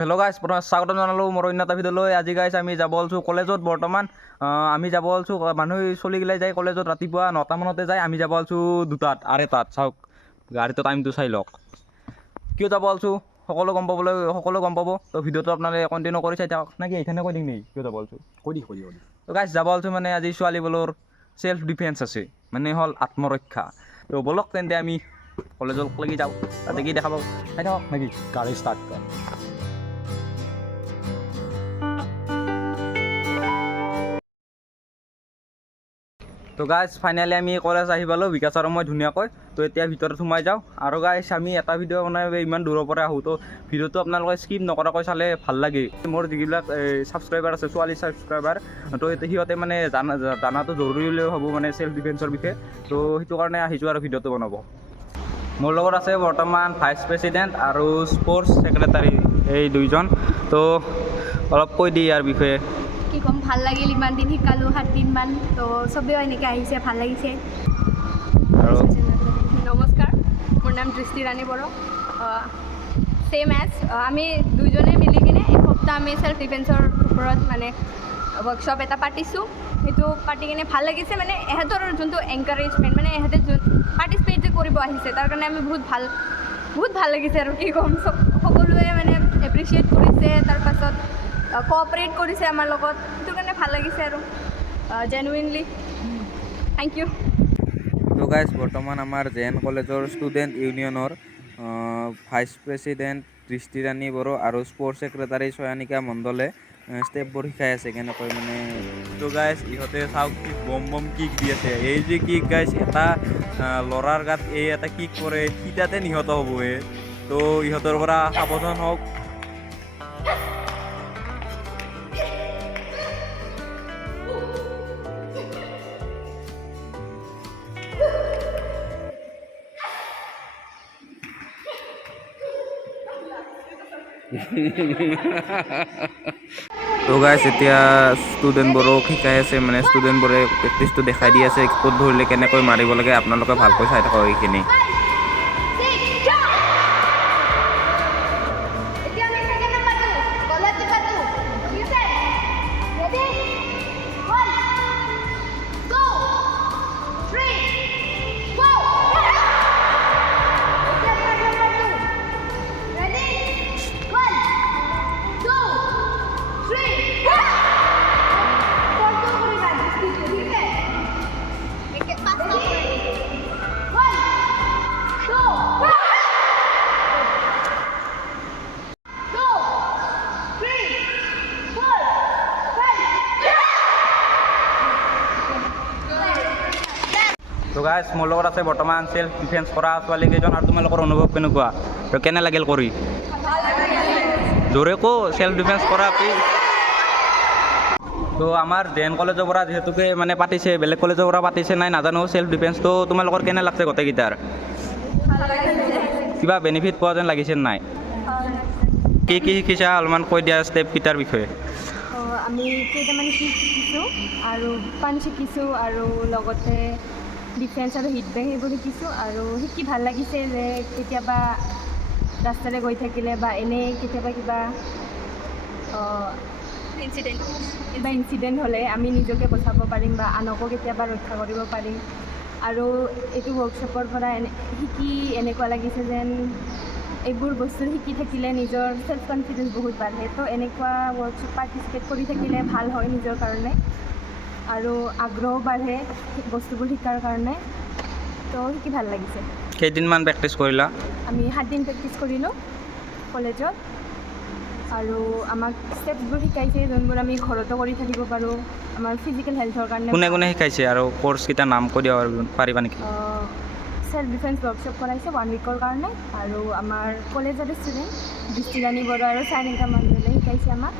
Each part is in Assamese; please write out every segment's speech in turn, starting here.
হেল্ল' গাইজ, প্ৰথমে স্বাগতম জনালোঁ মোৰ অন্য এটা ভিডিঅ'লৈ। আজি গাইজ আমি যাব ওলছোঁ কলেজত। বৰ্তমান আমি যাব ওলছোঁ, মানুহ চলিগিলাই যায় কলেজত ৰাতিপুৱা 9টা মানতে যায়। আমি যাব ওলছোঁ 2টাত আঢ়ৈটাত। চাওক গাড়ীটো টাইমটো চাই লওক। কিয় যাব ওলছোঁ সকলো গম পাব। তো ভিডিঅ'টো আপোনালোকে কণ্টিনিউ কৰি চাই থাকক। নাকি এইখানে কৈ দিম নেকি কিয় যাব ওলছোঁ? কৈ দি তো গাইজ যাব ওলছোঁ মানে আজি ছোৱালীবোৰৰ চেল্ফ ডিফেন্স আছে, মানে হ'ল আত্মৰক্ষা। তো ব'লক তেন্তে আমি কলেজত লাগি যাওঁ, তাতে কি দেখাব চাই থাকক নাকি গাড়ী ষ্টাৰ্ট কৰ। তো গাইজ ফাইনেলি আমি কলেজ আহি পালোঁ বিকাশ আৰু মই ধুনীয়াকৈ। তো এতিয়া ভিতৰত সোমাই যাওঁ। আৰু গাইজ আমি এটা ভিডিঅ' বনাই ইমান দূৰৰ পৰা আহোঁ, তো ভিডিঅ'টো আপোনালোকে স্কিপ নকৰাকৈ চালে ভাল লাগে। মোৰ যিবিলাক ছাবস্ক্ৰাইবাৰ আছে, ছোৱালী ছাবস্ক্ৰাইবাৰ, তো সিহঁতে মানে জানাটো জৰুৰী বুলি ভাবোঁ, মানে চেল্ফ ডিফেন্সৰ বিষয়ে। তো সেইটো কাৰণে আহিছোঁ আৰু ভিডিঅ'টো বনাব। মোৰ লগত আছে বৰ্তমান ভাইচ প্ৰেছিডেণ্ট আৰু স্পৰ্টছ ছেক্ৰেটাৰী, এই দুইজন। তো অলপ কৈ দি ইয়াৰ বিষয়ে। কি ক'ম, ভাল লাগিল। ইমান দিন শিকালোঁ, 7 দিনমান। তো চবেও এনেকৈ আহিছে, ভাল লাগিছে। আৰু নমস্কাৰ, মোৰ নাম দৃষ্টি ৰাণী বড়ো। ছেইম এজ আমি দুইজনে মিলি কিনে এসপ্তাহ আমি চেল্ফ ডিফেন্সৰ ওপৰত মানে ৱৰ্কশ্বপ এটা পাতিছোঁ। সেইটো পাতি কিনে ভাল লাগিছে। মানে এহেঁতৰ যোনটো এনকাৰেজমেণ্ট, মানে এহেঁতে পাৰ্টিচিপেট যে কৰিব আহিছে, তাৰ কাৰণে আমি বহুত ভাল লাগিছে। আৰু কি ক'ম, সকলোৱে মানে এপ্ৰিচিয়েট কৰিছে, তাৰপাছত কোঅপাৰেট কৰিছে আমাৰ লগত। সেইটো কাৰণে ভাল লাগিছে আৰু জেনুইনলি থেংক ইউ। তো গাইজ বৰ্তমান আমাৰ জে.এন. কলেজৰ ষ্টুডেণ্ট ইউনিয়নৰ ভাইচ প্ৰেছিডেণ্ট দৃষ্টি ৰাণী বড়ো আৰু স্পৰ্টছ ছেক্ৰেটাৰী ছয়ানিকা মণ্ডলে ষ্টেপবোৰ শিকাই আছে কেনেকৈ মানে। তো গাইজ ইহঁতে চাওক কি বম কিক দি আছে। এই যে কিক গাইজ, এটা ল'ৰাৰ গাত এই এটা কিক কৰে, সিটাতে নিহত হ'বহে। তো ইহঁতৰ পৰা সাৱধান হওক। তো গাইজ এতিয়া ষ্টুডেণ্টবোৰক শিকাই আছে, মানে ষ্টুডেণ্টবোৰে প্ৰেক্টিচটো দেখাই দি আছে, ক'ত ধৰিলে কেনেকৈ মাৰিব লাগে। আপোনালোকে ভালকৈ চাই থাকক এইখিনি। তো গাইজ মোৰ লগত আছে বৰ্তমান চেল্ফ ডিফেন্স কৰা ছোৱালী কেইজন। আৰু তোমালোকৰ অনুভৱ কেনেকুৱা, আৰু কেনে লাগিল কৰি? জোৰে কো চেল্ফ ডিফেন্স কৰা কি? তো আমাৰ জে.এন. কলেজৰ পৰা যিহেতুকে মানে পাতিছে, বেলেগ কলেজৰ পৰা পাতিছে নাই নাজানো চেল্ফ ডিফেন্সটো, তোমালোকৰ কেনে লাগছে গোটেইকেইটাৰ? কিবা বেনিফিট পোৱা যেন লাগিছে নাই? কি শিকিছা অলপমান কৈ দিয়া ষ্টেপকেইটাৰ বিষয়ে। আমি কেইটামান কিক শিকিছোঁ আৰু পাঞ্চ শিকিছোঁ, আৰু লগতে ডিফেন্স আৰু হিট বেক সেইবোৰ শিকিছোঁ। আৰু শিকি ভাল লাগিছে যে কেতিয়াবা ৰাস্তাৰে গৈ থাকিলে বা এনেই কেতিয়াবা কিবা ইনচিডেণ্ট হ'লে আমি নিজকে বচাব পাৰিম বা আনকো কেতিয়াবা ৰক্ষা কৰিব পাৰিম। আৰু এইটো ৱৰ্কশ্বপৰ পৰা শিকি এনেকুৱা লাগিছে যেন এইবোৰ বস্তু শিকি থাকিলে নিজৰ চেল্ফ কনফিডেন্স বহুত বাঢ়ে। তো এনেকুৱা ৱৰ্কশ্বপ পাৰ্টিচিপেট কৰি থাকিলে ভাল হয় নিজৰ কাৰণে, আৰু আগ্ৰহ বাঢ়ে বস্তুবোৰ শিকাৰ কাৰণে। তো শিকি ভাল লাগিছে। কেইদিনমান প্ৰেক্টিচ কৰিলা? আমি 7 দিন প্ৰেক্টিচ কৰিলোঁ কলেজত, আৰু আমাক ষ্টেপছবোৰ শিকাইছে যোনবোৰ আমি ঘৰতো কৰি থাকিব পাৰোঁ আমাৰ ফিজিকেল হেল্থৰ কাৰণে। কোনে শিকাইছে আৰু ক'ৰ্চকেইটাৰ নাম কৈ দিব পাৰিবা নেকি? চেল্ফ ডিফেন্স ৱৰ্কশ্বপ কৰাইছে 1 উইকৰ কাৰণে, আৰু আমাৰ কলেজৰ ষ্টুডেণ্ট দৃষ্টি ৰাণী বড়ো আৰু ছয়ানিকা মণ্ডলে শিকাইছে আমাক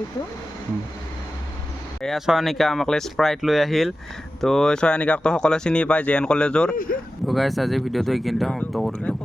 এইটো। এয়া ছয়ানিকা আমাক স্প্ৰাইট লৈ আহিল। তো ছয়ানিকাকতো সকলোৱে চিনি পায় জে.এন. কলেজৰ। তো গাইজ আজি ভিডিঅ'টো এইখিনিতে সমাপ্ত কৰিলোঁ।